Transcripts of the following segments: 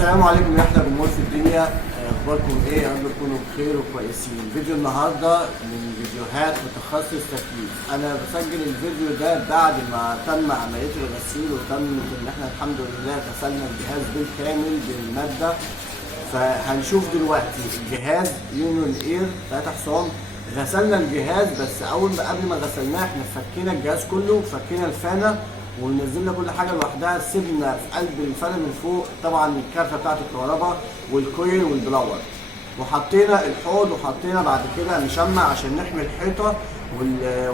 السلام عليكم يا احنا بنمر في الدنيا. اخباركم ايه؟ يا رب تكونوا بخير وكويسين. فيديو النهارده من فيديوهات متخصص تكييف. انا بسجل الفيديو ده بعد ما تم عمليه الغسيل وتم ان احنا الحمد لله غسلنا الجهاز بالكامل بالماده. فهنشوف دلوقتي الجهاز يونيون اير 3 حصان. غسلنا الجهاز بس قبل ما غسلناه احنا فكينا الجهاز كله، فكينا الفانه ونزلنا كل حاجه لوحدها. سيبنا في قلب الفانه من فوق طبعا الكارته بتاعت الكهرباء والكويل والبلاور، وحطينا الحوض وحطينا بعد كده نشمع عشان نحمي الحيطه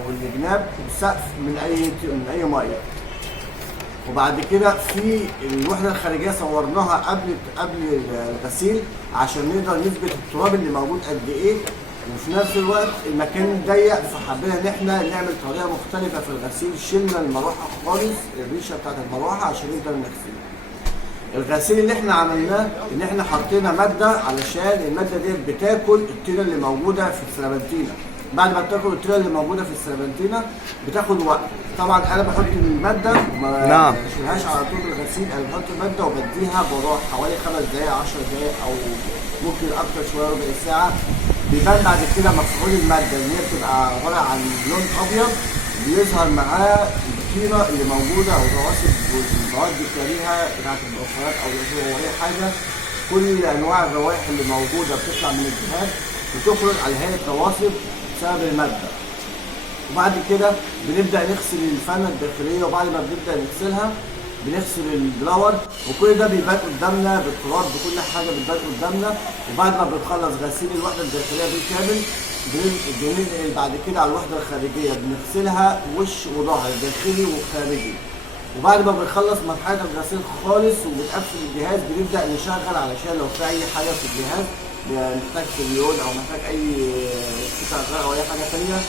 والجناب والسقف من اي ميه. وبعد كده في الوحده الخارجيه صورناها قبل الغسيل عشان نقدر نثبت التراب اللي موجود قد ايه، وفي نفس الوقت المكان ضيق فحبينا ان احنا نعمل طريقه مختلفه في الغسيل. شلنا المروحه خالص، الريشه بتاعت المروحه عشان نقدر نغسل. الغسيل اللي احنا عملناه ان احنا حطينا ماده علشان الماده دي بتاكل الطينه اللي موجوده في السربنتينه. بعد ما بتاكل الطينه اللي موجوده في السربنتينه بتاخد وقت. طبعا انا بحط الماده ما بشيلهاش على طول الغسيل، انا بحط الماده وبديها براح حوالي 5 دقائق 10 دقائق او ممكن اكتر شويه ربع ساعه. بيبان بعد كده مفعول الماده ان هي بتبقى عباره عن لون ابيض، بيظهر معاه الطينه اللي موجوده او رواسب والمواد الكريهه بتاعت البخارات او اي حاجه. كل انواع الروائح اللي موجوده بتطلع من الجهاز بتخرج على هيئه رواسب بسبب الماده. وبعد كده بنبدا نغسل الفانه الداخليه، وبعد ما بنبدا نغسلها بنغسل البلاور، وكل ده بيبان قدامنا بالتراب بكل حاجه بتبان قدامنا. وبعد ما بنخلص غسيل الوحده الداخليه بالكامل بننقل بعد كده على الوحده الخارجيه بنغسلها وش وظهر داخلي وخارجي. وبعد ما بنخلص مرحله الغسيل خالص وبنقفل الجهاز بنبدا نشغل علشان لو في اي حاجه في الجهاز محتاج فريون او محتاج اي قطع غيار او اي حاجه ثانيه.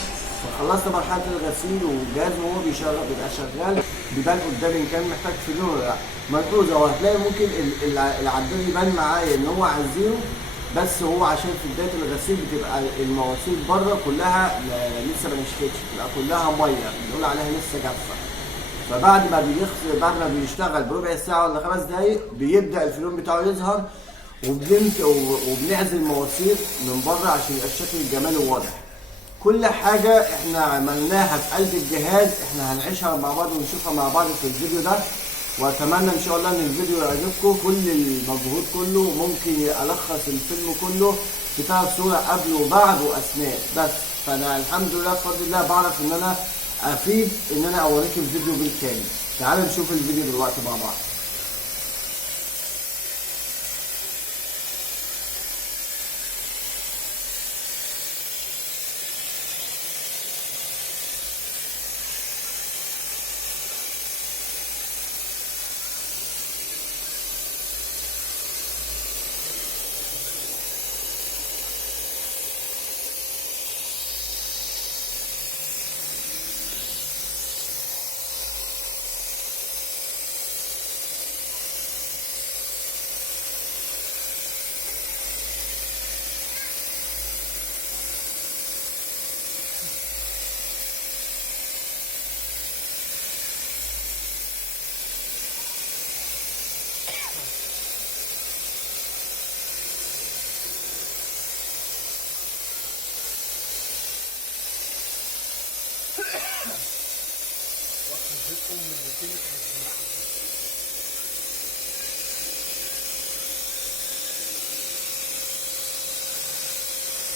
فخلصت مرحله الغسيل والجهاز وهو بيبقى شغال بيبان قدامي ان كان محتاج فريون ولا لا. ملحوظه وهتلاقي ممكن العداد يبان معايا ان هو على الزيرو، بس هو عشان في بدايه الغسيل بتبقى المواسير بره كلها لسه ما نشفتش، بتبقى كلها ميه بنقول عليها لسه جافه. فبعد ما بيشتغل بربع ساعه ولا 5 دقائق بيبدا الفلون بتاعه يظهر، وبنعزل المواسير من بره عشان يبقى الشكل الجمالي واضح. كل حاجه احنا عملناها في قلب الجهاز احنا هنعيشها مع بعض ونشوفها مع بعض في الفيديو ده. واتمنى ان شاء الله ان الفيديو يعجبكم. كل المجهود كله ممكن الخص الفيلم كله في 3 صور قبل وبعد واثناء بس. فانا الحمد لله بفضل الله بعرف ان انا افيد ان انا اوريك الفيديو بالكامل. تعالوا نشوف الفيديو دلوقتي مع بعض.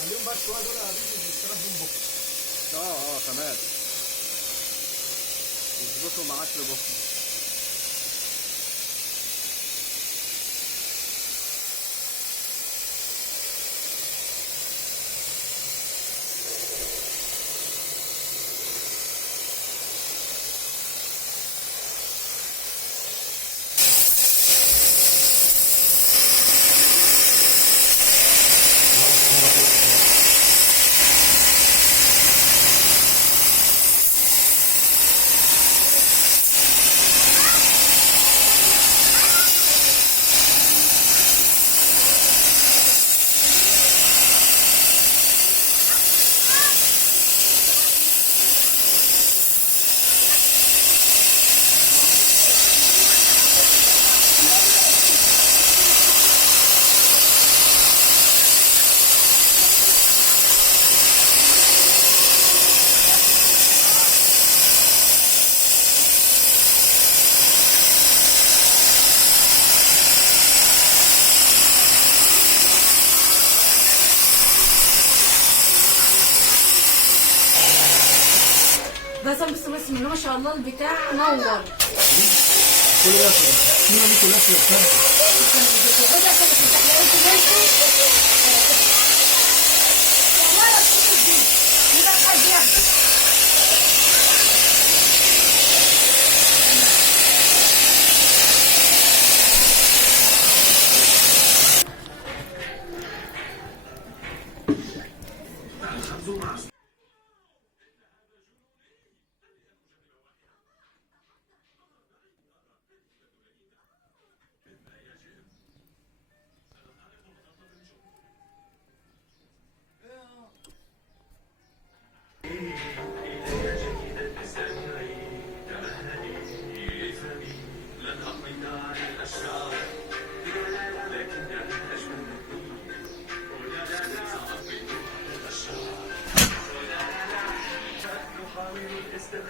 خليهم بس شويه دول يا حبيبي بيستخدموا بكره. تمام. يظبطوا معاك لبكره. عشان بس بسم الله ما شاء الله البتاع نور. كل ده الصينيه دي كلها بتتكلم.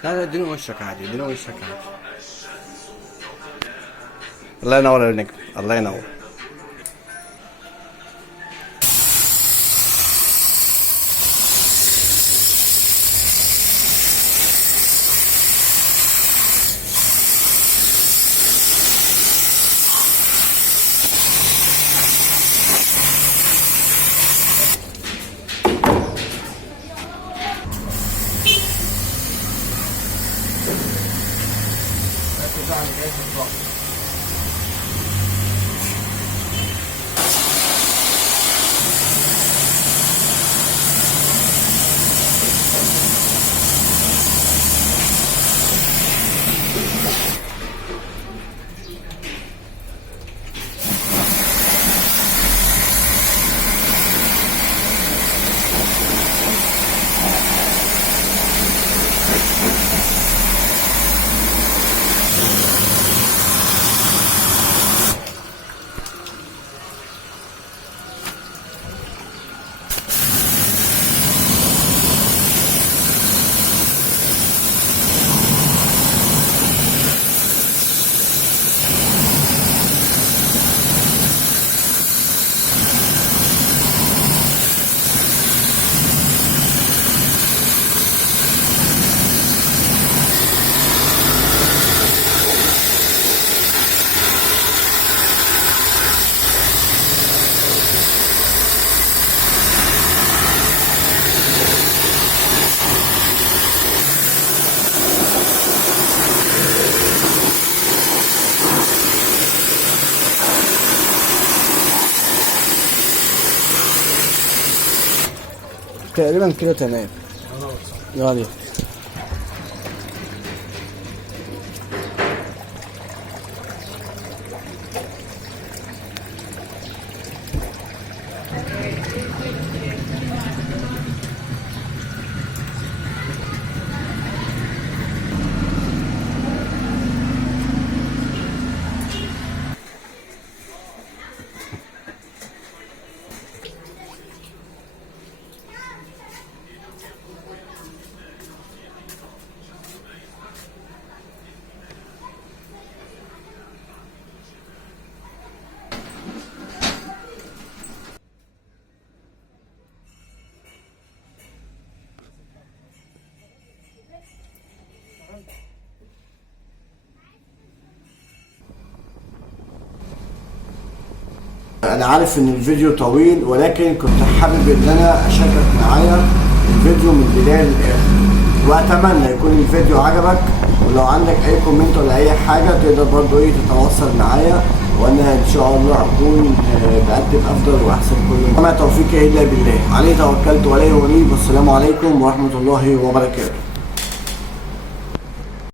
لا لا اديني وشك عادي، اديني وشك عادي. الله ينور يا نجم، الله ينور. تقريبا كده تمام. يلا انا عارف ان الفيديو طويل، ولكن كنت حابب ان انا اشاركك معايا الفيديو من البدايه للاخر، واتمنى يكون الفيديو عجبك. ولو عندك اي كومنت ولا اي حاجه تقدر برضو تتواصل معايا، وانا ان شاء الله هكون بقدم افضل واحسن كل يوم. وما توفيقي الا بالله، عليه توكلت واليه انيب. والسلام عليكم ورحمه الله وبركاته.